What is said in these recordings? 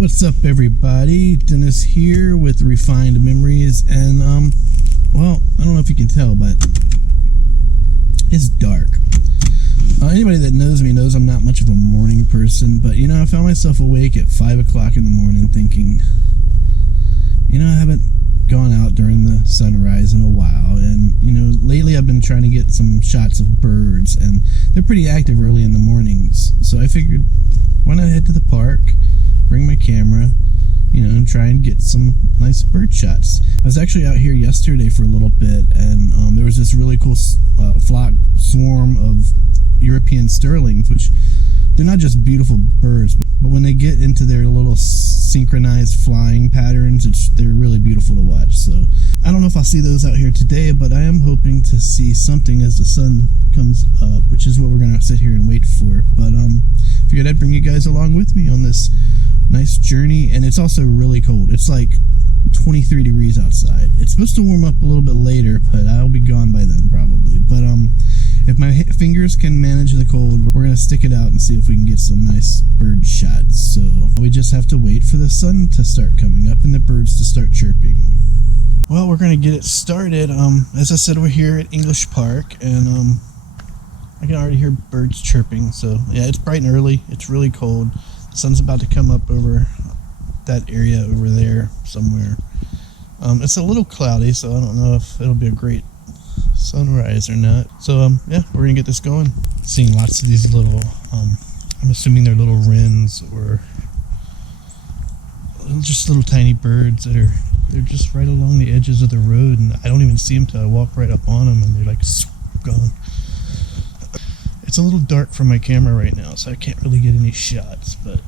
What's up, everybody? Dennis here with Refined Memories, and well, I don't know if you can tell, but it's dark. Anybody that knows me knows I'm not much of a morning person, but I found myself awake at 5 o'clock in the morning thinking, I haven't gone out during the sunrise in a while, and lately I've been trying to get some shots of birds, and they're pretty active early in the mornings, so I figured, why not head to the park, bring my camera, and try and get some nice bird shots. I was actually out here yesterday for a little bit, and there was this really cool swarm of European sterlings, which they're not just beautiful birds, but when they get into their little synchronized flying patterns, they're really beautiful to watch. So I don't know if I'll see those out here today, but I am hoping to see something as the sun comes up, which is what we're going to sit here and wait for. But figured I'd bring you guys along with me on this nice journey, and it's also really cold. It's like 23 degrees outside. It's supposed to warm up a little bit later, but I'll be gone by then probably. But if my fingers can manage the cold, we're gonna stick it out and see if we can get some nice bird shots. So we just have to wait for the sun to start coming up and the birds to start chirping. Well, we're gonna get it started. As I said, we're here at English Park, and I can already hear birds chirping. So yeah, it's bright and early. It's really cold. The sun's about to come up over that area over there somewhere. It's a little cloudy, so I don't know if it'll be a great sunrise or not. So yeah, we're gonna get this going. Seeing lots of these little I'm assuming they're little wrens or just little tiny birds they're just right along the edges of the road, and I don't even see them till I walk right up on them, and they're like gone. It's a little dark for my camera right now, so I can't really get any shots, but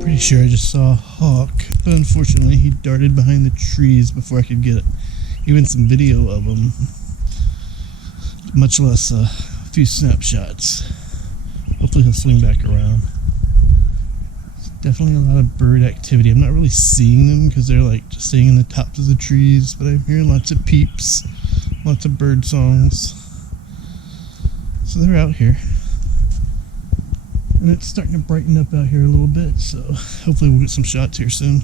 pretty sure I just saw a hawk, but unfortunately he darted behind the trees before I could get even some video of him, much less a few snapshots. Hopefully he'll swing back around. There's definitely a lot of bird activity. I'm not really seeing them because they're like just staying in the tops of the trees, but I'm hearing lots of peeps, lots of bird songs. So they're out here. And it's starting to brighten up out here a little bit, so hopefully we'll get some shots here soon.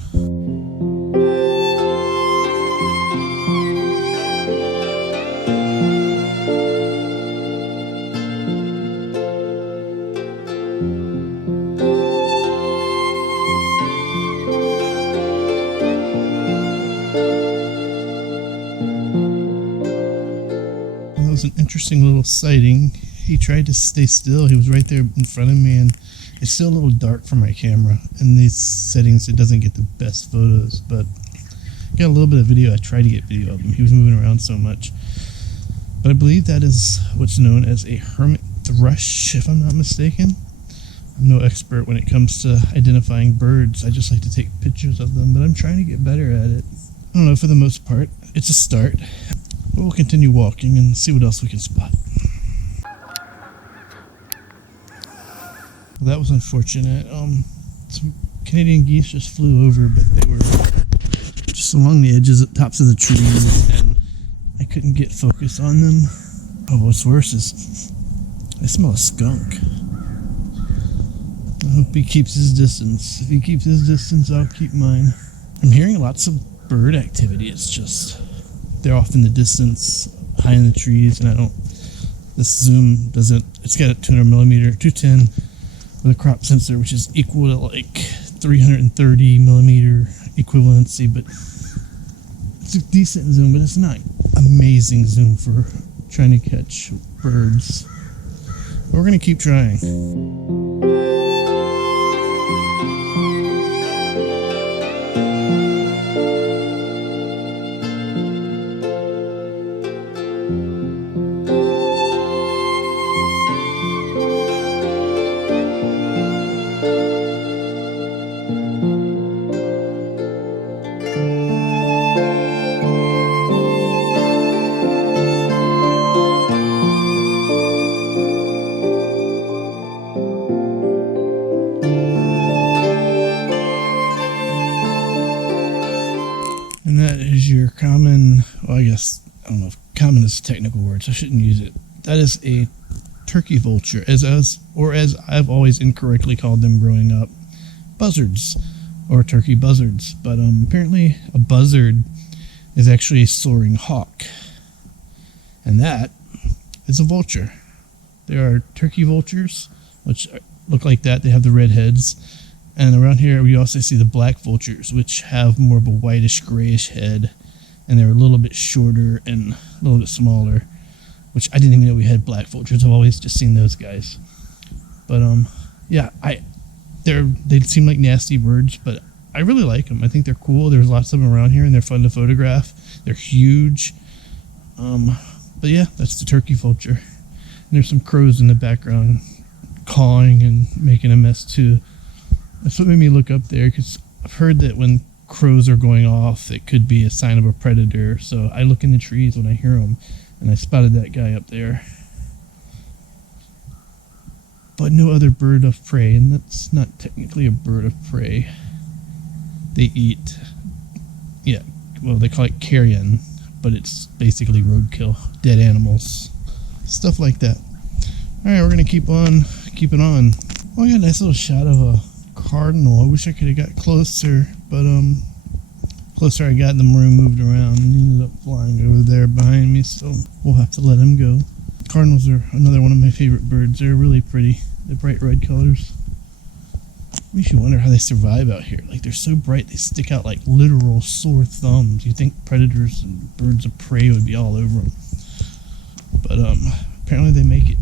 That was an interesting little sighting. He tried to stay still. He was right there in front of me, and it's still a little dark for my camera. In these settings, it doesn't get the best photos, but I got a little bit of video. I tried to get video of him. He was moving around so much. But I believe that is what's known as a hermit thrush, if I'm not mistaken. I'm no expert when it comes to identifying birds. I just like to take pictures of them, but I'm trying to get better at it. I don't know, for the most part, it's a start. But we'll continue walking and see what else we can spot. That was unfortunate. Some Canadian geese just flew over, but they were just along the edges, tops of the trees, and I couldn't get focus on them. Oh, what's worse is I smell a skunk. I hope he keeps his distance. If he keeps his distance, I'll keep mine. I'm hearing lots of bird activity. It's just they're off in the distance, high in the trees, and this zoom doesn't, it's got a 200mm, 210 with a crop sensor, which is equal to like 330mm equivalency, but it's a decent zoom, but it's not amazing zoom for trying to catch birds. But we're gonna keep trying. And that is your common, well, I guess, I don't know if common is a technical word, so I shouldn't use it. That is a turkey vulture, as I've always incorrectly called them growing up, buzzards, or turkey buzzards. But apparently a buzzard is actually a soaring hawk. And that is a vulture. There are turkey vultures, which look like that. They have the red heads. And around here we also see the black vultures, which have more of a whitish grayish head, and they're a little bit shorter and a little bit smaller, which I didn't even know we had black vultures. I've always just seen those guys. But yeah, they seem like nasty birds, but I really like them. I think they're cool. There's lots of them around here, and they're fun to photograph. They're huge. But yeah, that's the turkey vulture. And there's some crows in the background cawing and making a mess too. That's what made me look up there, because I've heard that when crows are going off, it could be a sign of a predator. So I look in the trees when I hear them, and I spotted that guy up there. But no other bird of prey, and that's not technically a bird of prey. They eat, yeah, well, they call it carrion, but it's basically roadkill, dead animals, stuff like that. All right, we're gonna keep on keeping on. Oh, I got a nice little shot of a cardinal. I wish I could have got closer, but closer I got, the more he moved around, and he ended up flying over there behind me, so we'll have to let him go. Cardinals are another one of my favorite birds. They're really pretty. They're bright red colors. Makes you wonder how they survive out here. Like, they're so bright, they stick out like literal sore thumbs. You think predators and birds of prey would be all over them, but apparently they make it.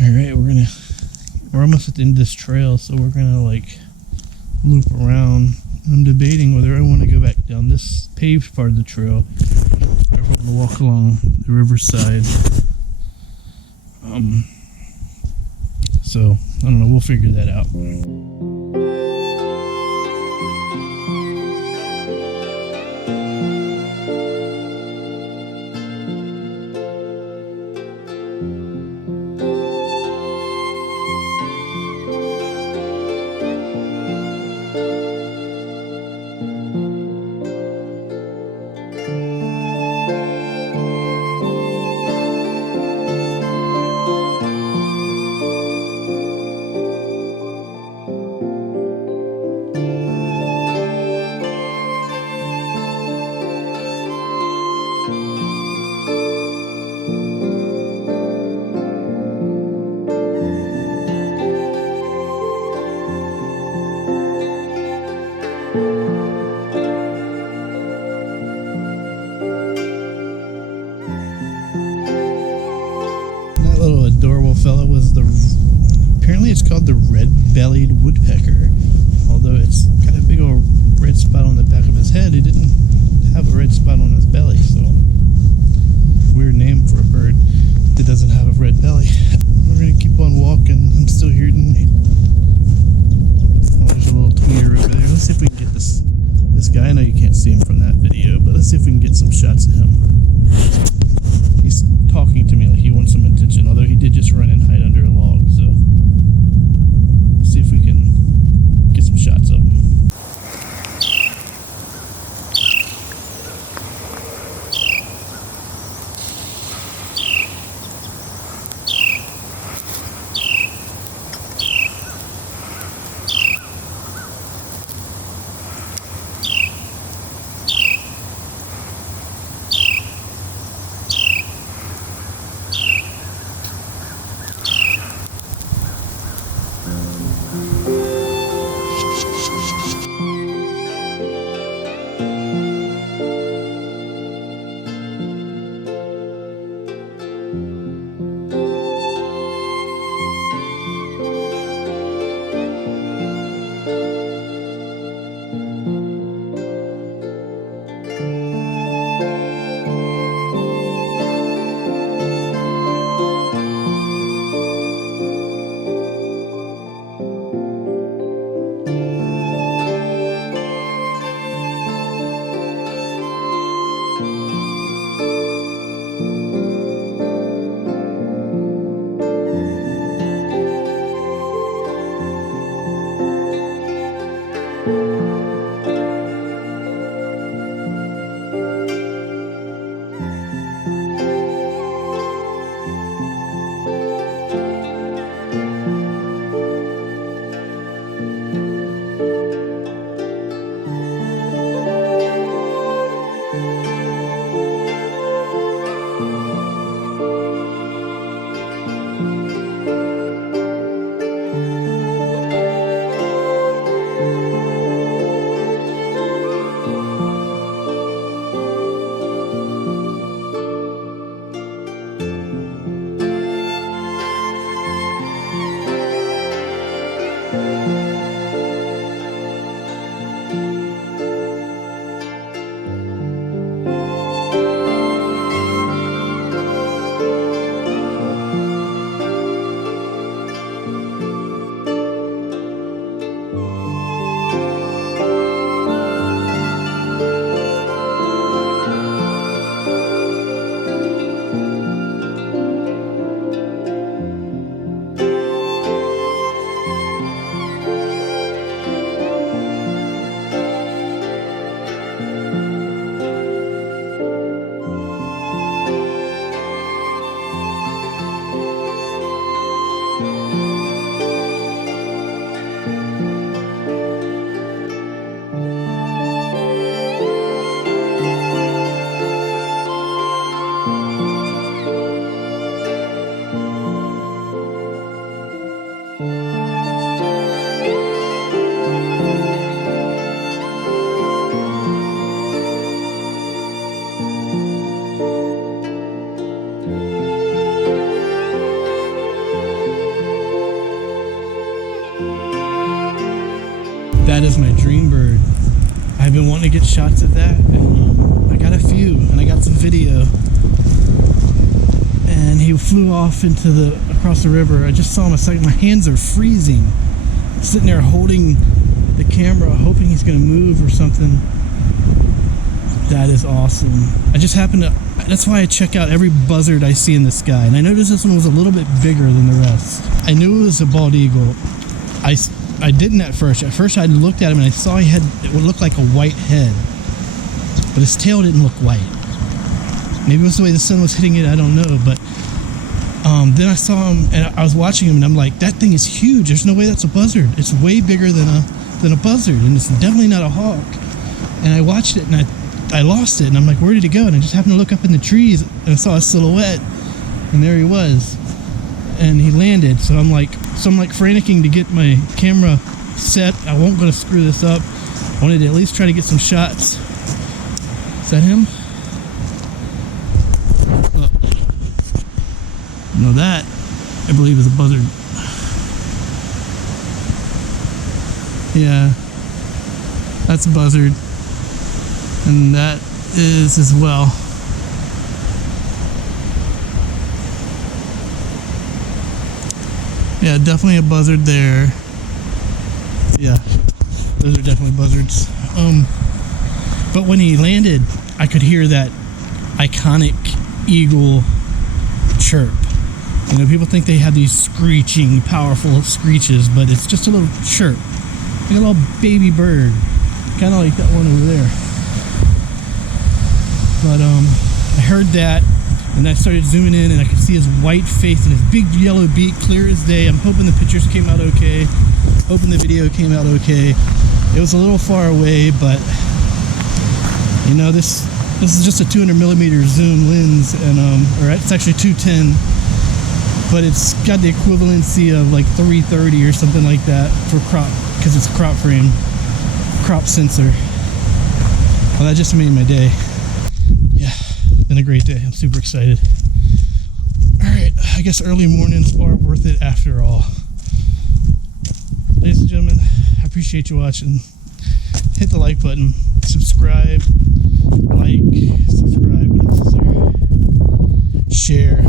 All right, we're almost at the end of this trail, so we're gonna like loop around. I'm debating whether I want to go back down this paved part of the trail, or if I want to walk along the riverside. So I don't know. We'll figure that out. Little adorable fellow was apparently it's called the red-bellied woodpecker. Although it's got a big old red spot on the back of his head, it didn't have a red spot on his belly, so weird name for a bird that doesn't have a red belly. We're gonna keep on walking. I'm still hearing, oh, there's a little tweeter over there. Let's see if we can get this guy. I know you can't see him from that video, but let's see if we can get some shots of him. He's talking to me like he wants some attention, although he did just run and hide under a log, so let's see if we can get some shots of him. shots of that, and I got a few, and I got some video. And he flew off across the river. I just saw him a second. My hands are freezing. Sitting there holding the camera, hoping he's going to move or something. That is awesome. I just happened to, that's why I check out every buzzard I see in the sky. And I noticed this one was a little bit bigger than the rest. I knew it was a bald eagle. I didn't at first. At first I looked at him and I saw he had, it would look like a white head. But his tail didn't look white. Maybe it was the way the sun was hitting it, I don't know. But then I saw him and I was watching him and I'm like, that thing is huge. There's no way that's a buzzard. It's way bigger than a buzzard, and it's definitely not a hawk. And I watched it and I lost it, and I'm like, where did he go? And I just happened to look up in the trees and I saw a silhouette, and there he was. And he landed, so I'm like franticking to get my camera set. I won't gonna screw this up. I wanted to at least try to get some shots. Is that him? Oh. No, that I believe is a buzzard. Yeah, that's a buzzard, and that is as well. Yeah, definitely a buzzard there. Yeah, those are definitely buzzards. But when he landed, I could hear that iconic eagle chirp. You know, people think they have these screeching, powerful screeches, but it's just a little chirp. Like a little baby bird. Kind of like that one over there. But I heard that, and I started zooming in, and I could see his white face and his big yellow beak clear as day. I'm hoping the pictures came out okay. Hoping the video came out okay. It was a little far away, but you know, this is just a 200mm zoom lens, and or it's actually 210, but it's got the equivalency of like 330 or something like that for crop, because it's a crop frame, crop sensor. Well, that just made my day. Yeah, been a great day. I'm super excited. Alright, I guess early mornings are worth it after all. Ladies and gentlemen, I appreciate you watching. Hit the like button, subscribe, like, subscribe, what else is there? Share.